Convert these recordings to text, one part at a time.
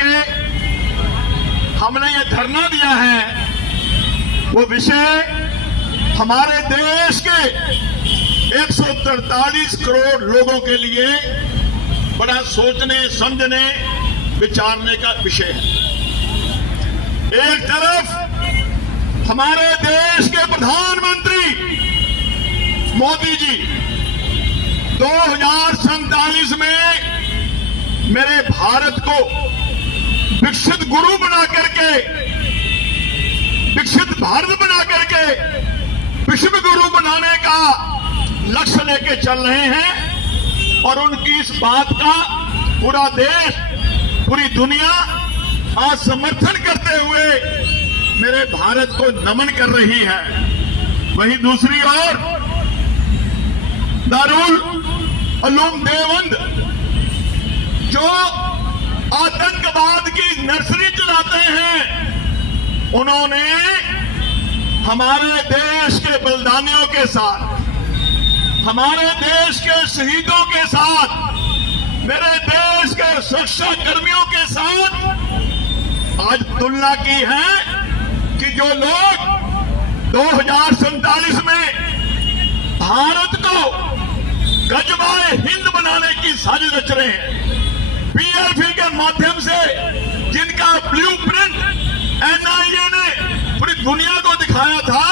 करके हमने ये धरना दिया है वो विषय हमारे देश के 143 करोड़ लोगों के लिए बड़ा सोचने समझने विचारने का विषय है। एक तरफ हमारे देश के प्रधानमंत्री मोदी जी 2047 में मेरे भारत को विकसित गुरु बना करके, विकसित भारत बना करके विश्व गुरु बनाने का लक्ष्य लेके चल रहे हैं और उनकी इस बात का पूरा देश, पूरी दुनिया आज समर्थन करते हुए मेरे भारत को नमन कर रही है। वहीं दूसरी ओर दारुल उलूम देवबंद जो आतंकवाद की नर्सरी चलाते हैं, उन्होंने हमारे देश के बलिदानियों के साथ, हमारे देश के शहीदों के साथ, मेरे देश के सुरक्षा कर्मियों के साथ आज तुलना की है कि जो लोग 2047 में भारत को गजवाए हिंद बनाने की साजिश रच रहे हैं, पीएलपी के माध्यम से जिनका ब्लूप्रिंट एनआईए ने पूरी दुनिया को दिखाया था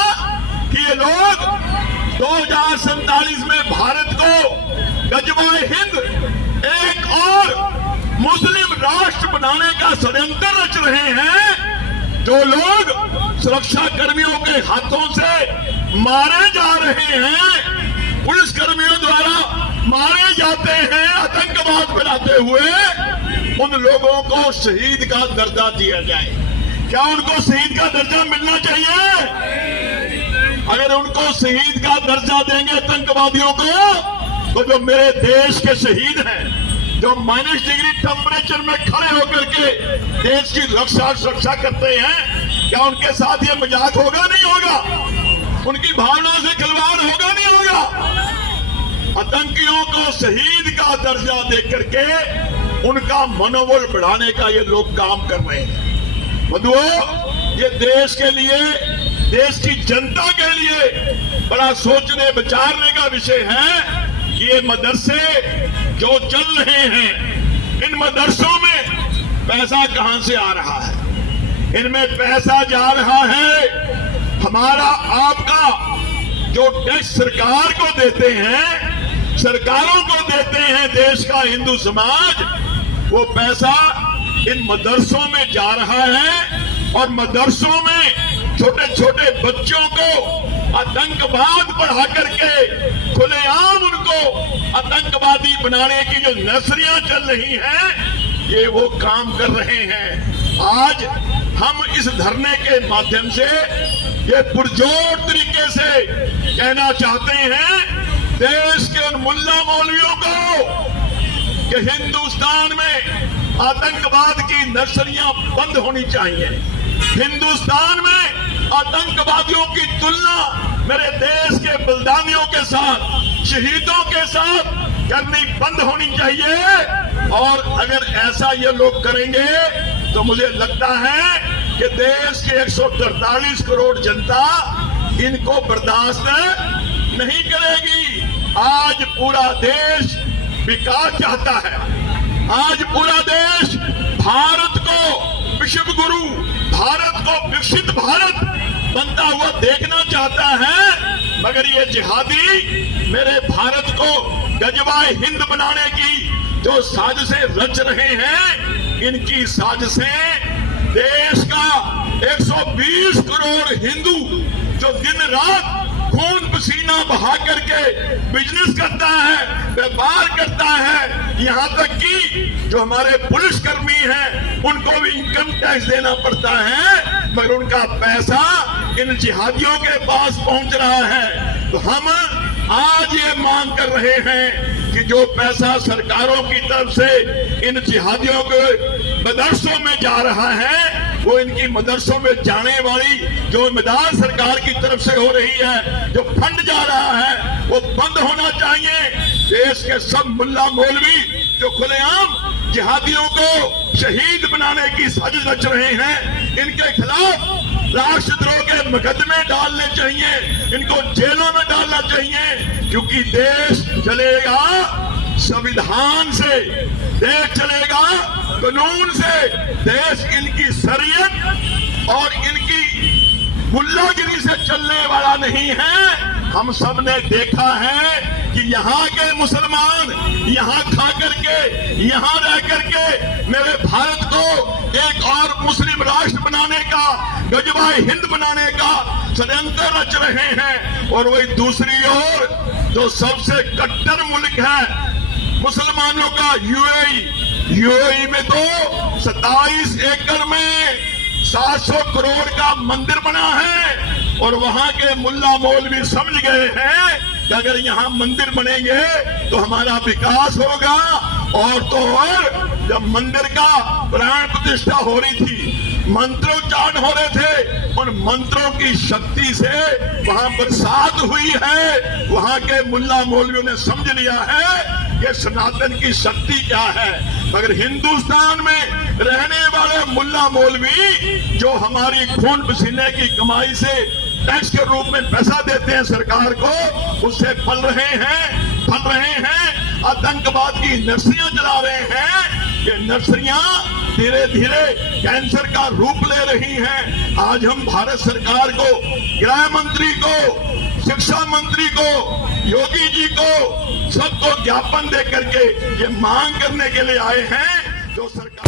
कि ये लोग 2047 में भारत को गजवाए हिंद एक और मुस्लिम राष्ट्र बनाने का षड्यंत्र रच रहे हैं। जो लोग सुरक्षा कर्मियों के हाथों से मारे जा रहे हैं, पुलिस कर्मियों द्वारा मारे जाते हैं आतंकवाद फैलाते हुए, उन लोगों को शहीद का दर्जा दिया जाए। क्या उनको शहीद का दर्जा मिलना चाहिए? अगर उनको शहीद का दर्जा देंगे आतंकवादियों को, तो जो मेरे देश के शहीद हैं, जो माइनस डिग्री टेम्परेचर में खड़े होकर के देश की रक्षा सुरक्षा करते हैं, क्या उनके साथ ये मजाक होगा? नहीं होगा। उनकी भावना से खिलवाड़ होगा? नहीं होगा। आतंकियों को शहीद का दर्जा दे करके उनका मनोबल बढ़ाने का ये लोग काम कर रहे हैं। बंधुओं, ये देश के लिए, देश की जनता के लिए बड़ा सोचने विचारने का विषय है कि ये मदरसे जो चल रहे हैं, इन मदरसों में पैसा कहां से आ रहा है? इनमें पैसा जा रहा है हमारा आपका जो टैक्स सरकार को देते हैं, सरकारों को देते हैं देश का हिंदू समाज, वो पैसा इन मदरसों में जा रहा है और मदरसों में छोटे छोटे बच्चों को आतंकवाद पढ़ा करके खुलेआम उनको आतंकवादी बनाने की जो नर्सरियां चल रही हैं, ये वो काम कर रहे हैं। आज हम इस धरने के माध्यम से ये पुरजोर तरीके से कहना चाहते हैं देश के उन मुल्ला मौलवियों को कि हिंदुस्तान में आतंकवाद की नर्सरियां बंद होनी चाहिए। हिंदुस्तान में आतंकवादियों की तुलना मेरे देश के बलिदानियों के साथ, शहीदों के साथ करनी बंद होनी चाहिए। और अगर ऐसा ये लोग करेंगे तो मुझे लगता है कि देश के 143 करोड़ जनता इनको बर्दाश्त नहीं करेगी। आज पूरा देश विकास चाहता है, आज पूरा देश भारत को विश्व गुरु, भारत को विकसित भारत बनता हुआ देखना चाहता है, मगर ये जिहादी मेरे भारत को गजवाए हिंद बनाने की जो साजिशें रच रहे हैं, इनकी साजिशें देश का 120 करोड़ हिंदू जो दिन रात खून पसीना बहा करके बिजनेस करता है, व्यापार करता है, यहाँ तक कि जो हमारे पुलिस कर्मी हैं उनको भी इनकम टैक्स देना पड़ता है, मगर उनका पैसा इन जिहादियों के पास पहुंच रहा है। तो हम आज ये मांग कर रहे हैं कि जो पैसा सरकारों की तरफ से इन जिहादियों के मदरसों में जा रहा है, वो इनकी मदरसों में जाने वाली जो जिम्मेदार सरकार की तरफ से हो रही है, जो फंड जा रहा है, वो बंद होना चाहिए। देश के सब मुल्ला मौलवी जो खुलेआम जिहादियों को शहीद बना बनाने की साजिश रच रहे हैं, इनके खिलाफ राष्ट्रद्रोह के मुकदमे डालने चाहिए, इनको जेलों में डालना चाहिए, क्योंकि देश चलेगा संविधान से, देश चलेगा कानून से, देश इनकी शरीयत और इनकी मुल्लागिरी से चलने वाला नहीं है। हम सब ने देखा है कि यहाँ के मुसलमान यहाँ खा करके, यहाँ रह करके मेरे भारत को एक और मुस्लिम राष्ट्र बनाने का, गजबाए हिंद बनाने का षड्यंत्र रच रहे हैं। और वही दूसरी ओर जो सबसे कट्टर मुल्क है मुसलमानों का यूएई में तो 27 एकड़ में 700 करोड़ का मंदिर बना है, और वहां के मुल्ला मौलवी समझ गए हैं कि अगर यहाँ मंदिर बनेंगे तो हमारा विकास होगा। और तो और जब मंदिर का प्राण प्रतिष्ठा हो रही थी, मंत्रोच्चारण हो रहे थे, उन मंत्रों की शक्ति से वहां बरसात हुई है। वहां के मुल्ला मौलवियों ने समझ लिया है कि सनातन की शक्ति क्या है। मगर हिंदुस्तान में रहने वाले मुल्ला मौलवी जो हमारी खून पसीने की कमाई से टैक्स के रूप में पैसा देते हैं सरकार को, उससे पल रहे हैं, फल रहे हैं, आतंकवाद की नर्सरियां चला रहे हैं। ये नर्सरियां धीरे धीरे कैंसर का रूप ले रही हैं। आज हम भारत सरकार को, गृह मंत्री को, शिक्षा मंत्री को, योगी जी को, सबको ज्ञापन दे करके ये मांग करने के लिए आए हैं जो सरकार